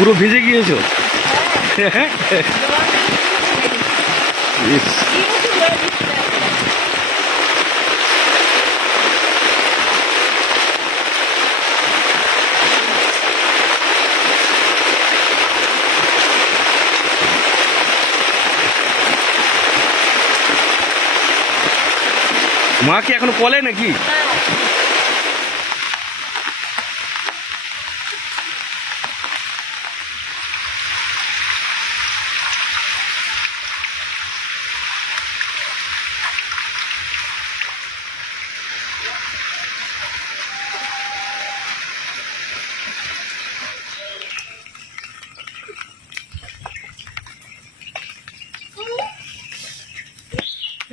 পুরো ভিজে গিয়েছো? মা কি এখনো পলে নাকি?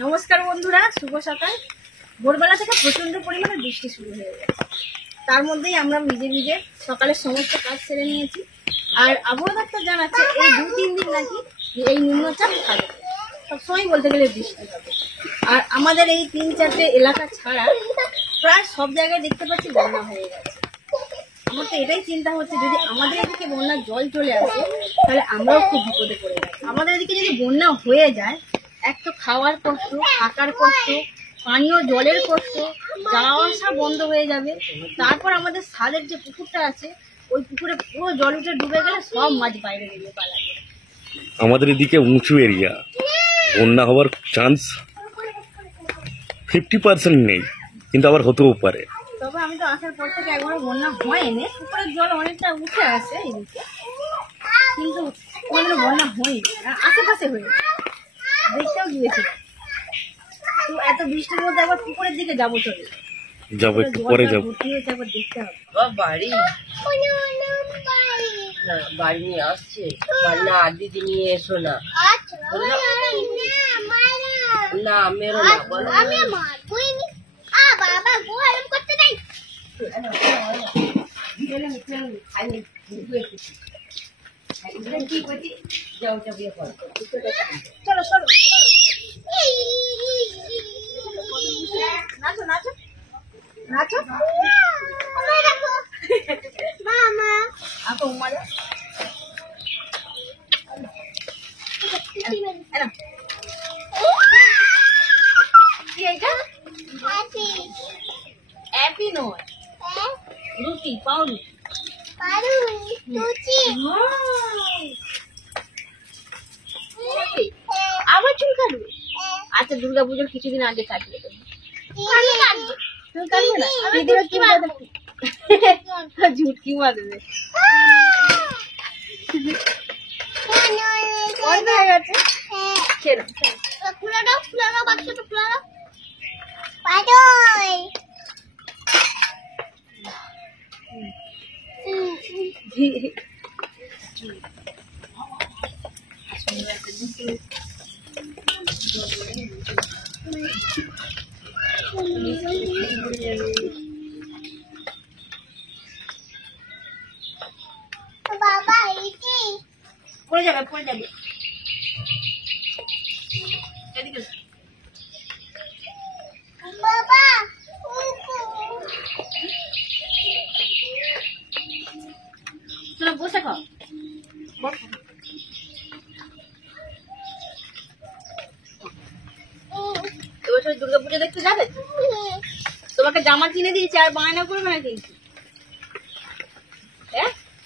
নমস্কার বন্ধুরা, শুভ সকাল। ভোরবেলা থেকে প্রচন্ড পরিমাণে বৃষ্টি শুরু হয়ে গেছে, তার মধ্যেই আমরা নিজে নিজে সকালের সমস্ত কাজ সেরে নিয়েছি। আর আবহাওয়া দপ্তর জানাচ্ছে এই 2-3 দিন নাকি এই নিম্নচাপ থাকবে, সবসময় বলতে গেলে বৃষ্টি হবে। আর আমাদের এই 3-4টে এলাকা ছাড়া প্রায় সব জায়গায় দেখতে পাচ্ছি বন্যা হয়ে গেছে। আমার তো এটাই চিন্তা হচ্ছে, যদি আমাদের এদিকে বন্যার জল চলে আসে তাহলে আমরাও খুব বিপদে পড়ে যাবো। আমাদের এদিকে যদি বন্যা হয়ে যায়, এক তো খাওয়ার কষ্ট, থাকার কষ্ট, পানীয় জলের কষ্ট, যাওয়া আসা বন্ধ হয়ে যাবে। তারপর আমাদের ছাদের যে পুকুরটা আছে, ওই পুকুরে পুরো জল উঠে ডুবে গেলে সব মাছ বাইরে বেরিয়ে পালাবে। আমাদের এদিকে উঁচু এরিয়া, বন্যা হওয়ার চান্স 50% নেই, কিন্তু আবার হতেও পারে। তবে আমি তো আসার পর থেকে একবার বন্যা হয়নি, পুকুরের জল অনেকটা উঠে আসে এদিকে, কিন্তু কোনোদিনও বন্যা হয়নি। আশেপাশে হয়েছে, দেখতেও গিয়েছি। তো এত বৃষ্টির মধ্যে একবার পুকুরের দিকে যাবো, চলে যাবো, একটু পরে যাবো। একবার দেখতে হবে। বাড়ি না, বাড়ি নিয়ে আসছে, না দিদি নিয়ে এসো না, না মেরো না, বলো চলো চলো নাচো নাচো নাচো মামা আপু মারা কি এটা? হ্যাপি নয়, রুটি, পাউরুটি। আবার চুল কাটবে? আচ্ছা, দুর্গাপুজোর কিছুদিন আগে কাটলে ঝুটকি বাঁধবে। পড়ে যাবে, পড়ে যাবে। এদিকে চলো বসে খাও। এবছর দুর্গাপুজো দেখতে যাবে? তোমাকে জামা কিনে দিয়েছি, আর বায়না করবে না কিন্তু।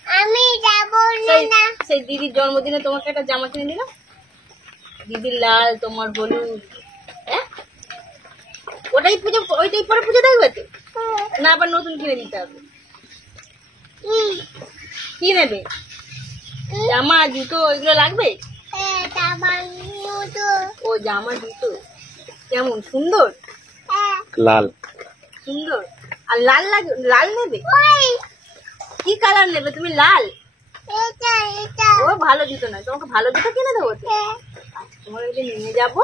আমি যাবো না। সেই দিদির জন্মদিনে তোমাকে একটা জামা কিনে দিলাম, দিদির লাল, তোমার হলুদ। ওটাই পুজো, ওইটাই পরে পুজো দেখবে তো? না আবার নতুন কিনে দিতে হবে? কি নেবে? জামা, জুতো, ওইগুলো লাগবে? ও জামা, জুতো কেমন সুন্দর, লাল সুন্দর। আর লাল লাগে, লাল নেবে? কি কালার নেবে তুমি? লাল? ও ভালো জুতো নয়, তোমাকে ভালো জুতো কিনে দেবো তো। আচ্ছা, তোমার ওইটা নিয়ে যাবো,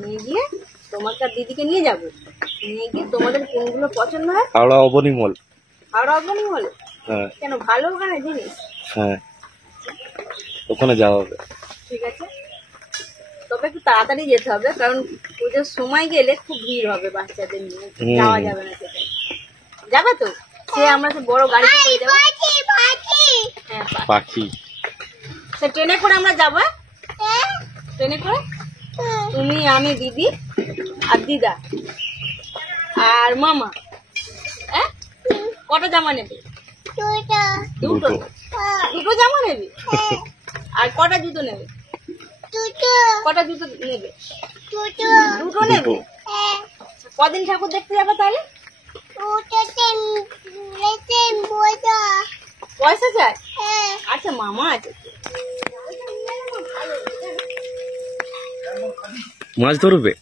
নিয়ে গিয়ে তোমাকে আর দিদিকে নিয়ে যাবো, নিয়ে গিয়ে তোমাদের কোনগুলো পছন্দ হয়। হাওড়া অবনী মল। হাওড়া অবনী মল? হ্যাঁ। কেন, ভালো ওখানে জিনিস? হ্যাঁ, ওখানে যাওয়া হবে। ঠিক আছে, তবে একটু তাড়াতাড়ি যেতে হবে, কারণ পুজোর সময় গেলে খুব ভিড় হবে, বাচ্চাদের নিয়ে যাওয়া যাবে না। সেটা যাবে তো, সে আমরা সে বড় গাড়িতে করে যাবো। হ্যাঁ, পাখি। সে ট্রেনে করে আমরা যাবো, ট্রেনে করে তুমি, আমি, দিদি আর দিদা আর মামা। হ্যাঁ, কটা জামা নেবে? দুটো। দুটো জামা নেবে? আর কটা জুতো নেবে? কটা জুতো নেবে? দুটো নেবে। কদিন ঠাকুর দেখতে যাবে তাহলে? পয়সা চাই? আচ্ছা, মামা আছে। মাছ ধরবে?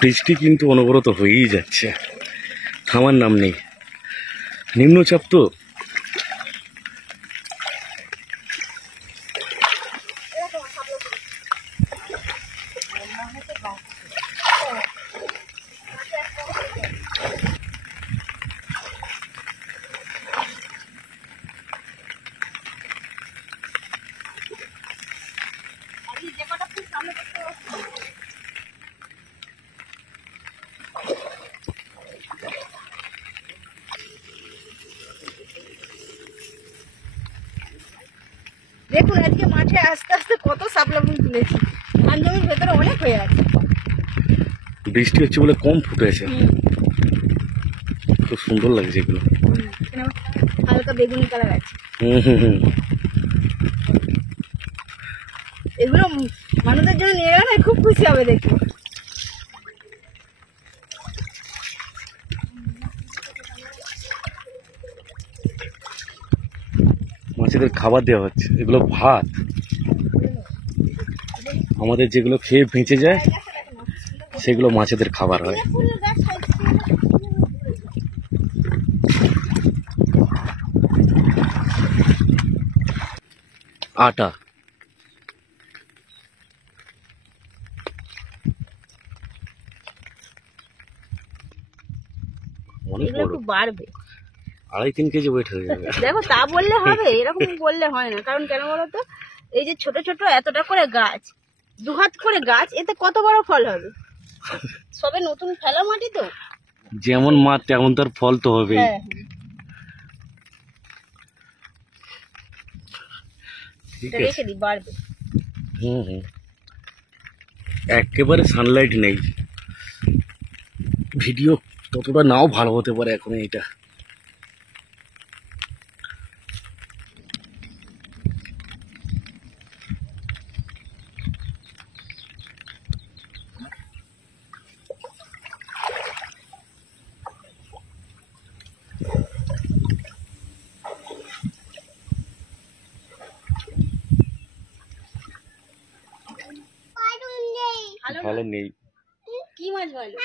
বৃষ্টি কিন্তু অনবরত হয়েই যাচ্ছে, থামার নাম নেই। নিম্নচাপ তো। দেখুন আজকে মাঠে আস্তে আস্তে কত শাপলা ফুল তুলেছি, ধান জমির ভেতরে অনেক হয়ে আছে। বৃষ্টি হচ্ছে বলে কম ফুটেছে, খুব সুন্দর লাগছে এগুলো। হালকা বেগুনি কালার আছে। এগুলো মানুষের জন্য নিয়ে গেলে খুব খুশি হবে দেখে। মাছেদের খাবার দেওয়া হচ্ছে, এগুলো ভাত। আমাদের যেগুলো খেয়ে বেঁচে যায় সেগুলো মাছেদের খাবার হয়। আটা অনেক এগুলো বড়, একটু বাড়বে। 2.5-3 কেজি ওয়েট হয়ে যাবে। দেখো, তা বললে হবে? এরকম বললে হয় না। কারণ কেন বলতো, এই যে ছোট ছোট এতটা করে গাছ, 2 হাত করে গাছ, এতে কত বড় ফল হবে? সবে নতুন ফেলা মাটি তো। যেমন মাছ তেমন তার ফল তো হবেই। হ্যাঁ, ঠিক এটা আছে। রেখে দিই, বাড়বে। হুম, একেবারে সানলাইট নেই, ভিডিও ততটা নাও ভালো হতে পারে এখন এটা। ভালো নেই। কি মাছ ভালো?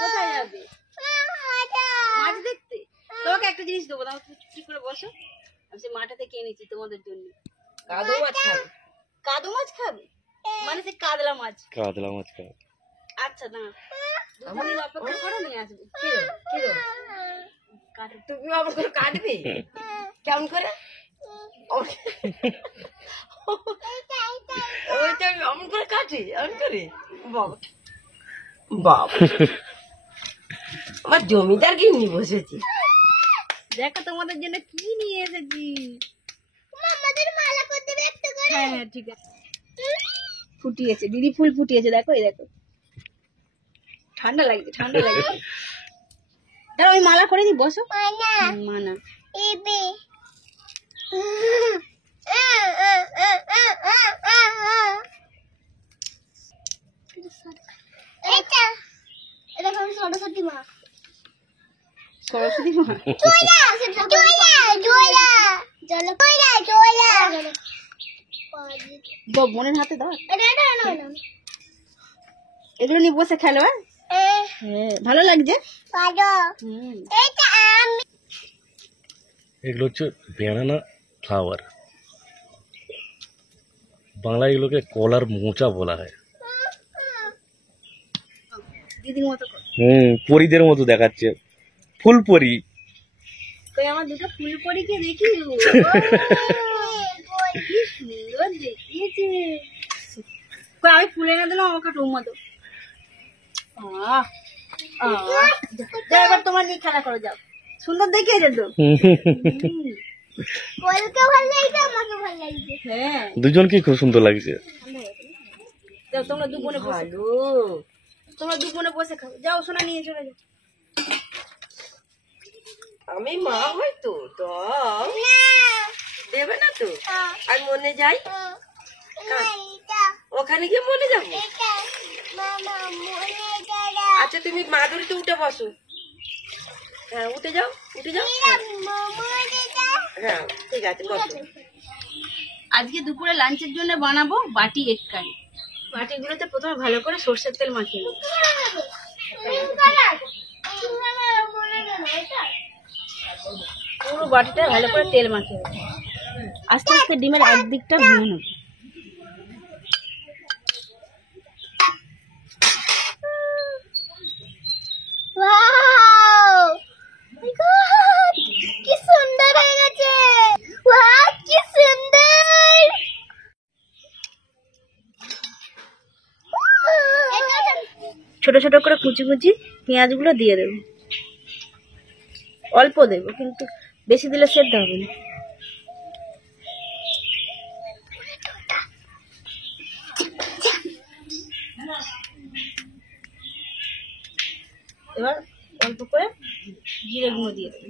কোথায় যাবে? মাছ দেখতে? তোমাকে একটা জিনিস দেবো, তাও তুমি চুপটি করে বসো। আমি সে মাঠে থেকে এনেছি তোমাদের জন্য। কাদো মাছ খাবে? কাদো মাছ খাবে? মানে সে কাতলা মাছ। কাতলা মাছ খাবে। আচ্ছা, না, দুদিন অপেক্ষা করো, নিয়ে আসবো। তুমি আমার করে কাটবে কেমন করে? ওইটা এমন করে কাটে, এমন করে? বাবা বাবা, আমার জমিদার গিন্নি বসেছি। দেখো তোমাদের জন্য কি নিয়ে এসেছি। হ্যাঁ হ্যাঁ, ঠিক আছে। ফুটিয়েছে দিদি, ফুল ফুটিয়েছে, দেখো, এই দেখো। ঠান্ডা লাগছে, ঠান্ডা লাগছে। দাঁড়াও, আমি মালা করে দিই, বসো। মানা সরস্বতী মা। সরস্বতী মা বোনের হাতে দাও। এগুলো নিয়ে বসে খেলো। হ্যাঁ, ভালো লাগছে। এগুলো হচ্ছে ব্যানানা ফ্লাওয়ার, বাংলায় এগুলোকে কলার মোচা বলা হয়। দিদির মতো কর। পরীদের মতো দেখাচ্ছে, ফুল পরি। কই আমার দুটো ফুল পরীকে দেখি। ও, কি সুন্দর দেখিয়েছে। কই আমি ফুল এনে দিলাম আমাকে টুম মতো। আহ আহ, যাও এবার তোমার নিয়ে খেলা করো, যাও। সুন্দর দেখিয়েছে তো। বলকে ভালো লাগছে, আমাকে ভালো লাগছে। হ্যাঁ, দুজনকে খুব সুন্দর লাগছে। যাও তোমরা দু বোনে বসে, ভালো। তোমরা দু বোনে বসে খাও। যাও সোনা নিয়ে চলে যাও। আমি মা হয়তো দাও দেবে না তো। আর মনে যাই, ওখানে গিয়ে মনে যাবো। আচ্ছা তুমি মাদুরিতে উঠে বসো। হ্যাঁ উঠে যাও, উঠে যাও। হ্যাঁ ঠিক আছে বসো। আজকে দুপুরে লাঞ্চের জন্য বানাবো বাটি এগ কারি। বাটিগুলোতে প্রথমে ভালো করে সরষের তেল মাখিয়ে নেবো। পুরো বাটিটা ভালো করে তেল মাখিয়ে নেবো। আস্তে আস্তে ডিমের একদিকটা ভেঙে নেবো। কি সুন্দর হয়ে গেছে। কি সুন্দর। ছোট ছোট করে কুচি কুচি পেঁয়াজগুলো দিয়ে দেবো। অল্প দেবো, কিন্তু বেশি দিলে সেদ্ধ হবে না। এবার অল্প করে জিরে গুঁড়ো দিয়ে দেবো।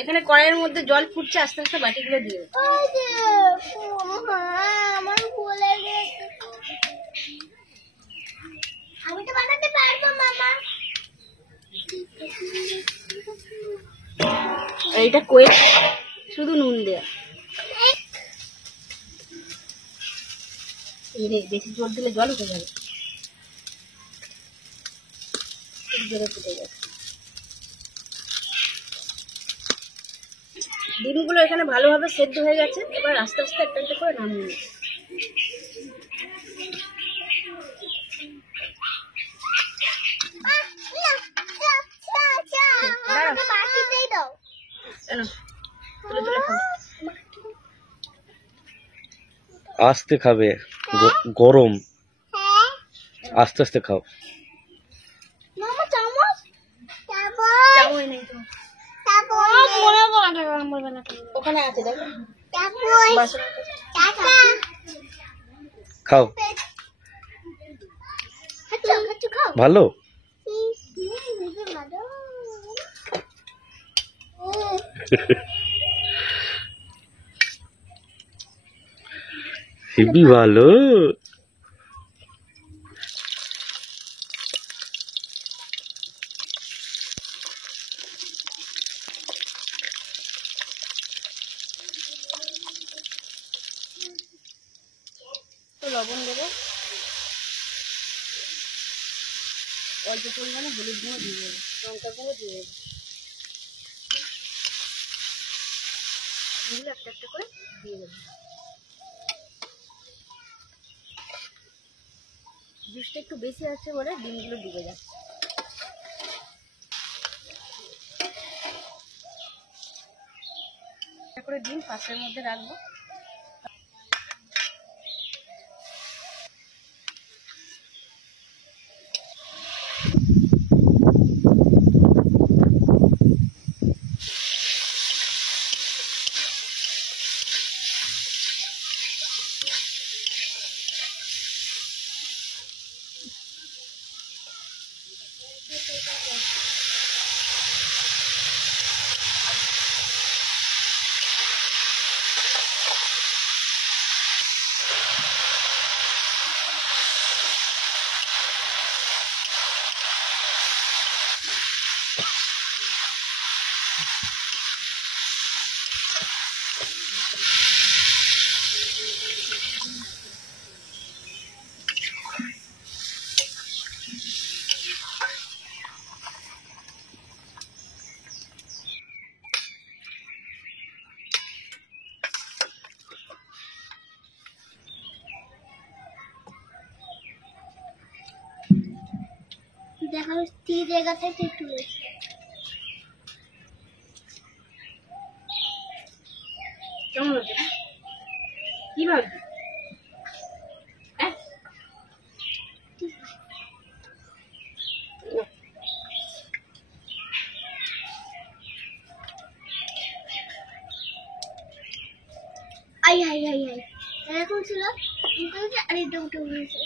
এখানে কড়াইয়ের মধ্যে জল ফুটছে, আস্তে আস্তে বাটিগুলো দিয়ে দেবো। আমি তো বানাতে পারবো মামা। এইটা কয়ে শুধু নুন দেয়া। বেশি জল দিলে জল উঠে যাবে। জোরে ফুটে যাবে। ডিমগুলো এখানে ভালোভাবে সেদ্ধ হয়ে গেছে। এবার আস্তে আস্তে একটা একটা করে নামিয়ে নেব। আস্তে খাবে, গরম, আস্তে আস্তে খাও। ওখানে আছে দেখো, খাও, ভালো। হেবি ভালো। লবণ দেবো, অল্প পরিমাণে হলুদ গুঁড়ো দিয়ে দেবো, লঙ্কা গুঁড়ো দিয়ে দেবো। এগুলো একটা একটা করে দিয়ে দেবো। জুসটা একটু বেশি আছে বলে ডিমগুলো ডুবে যাচ্ছে। একটা করে ডিম পাত্রের মধ্যে রাখবো। দেখা স্থির জায়গাতে তুলেছি। কেমন হচ্ছে? কি ভাবছি? আই আই আই আই এরকম ছিল আর এটা উঠে উঠেছে।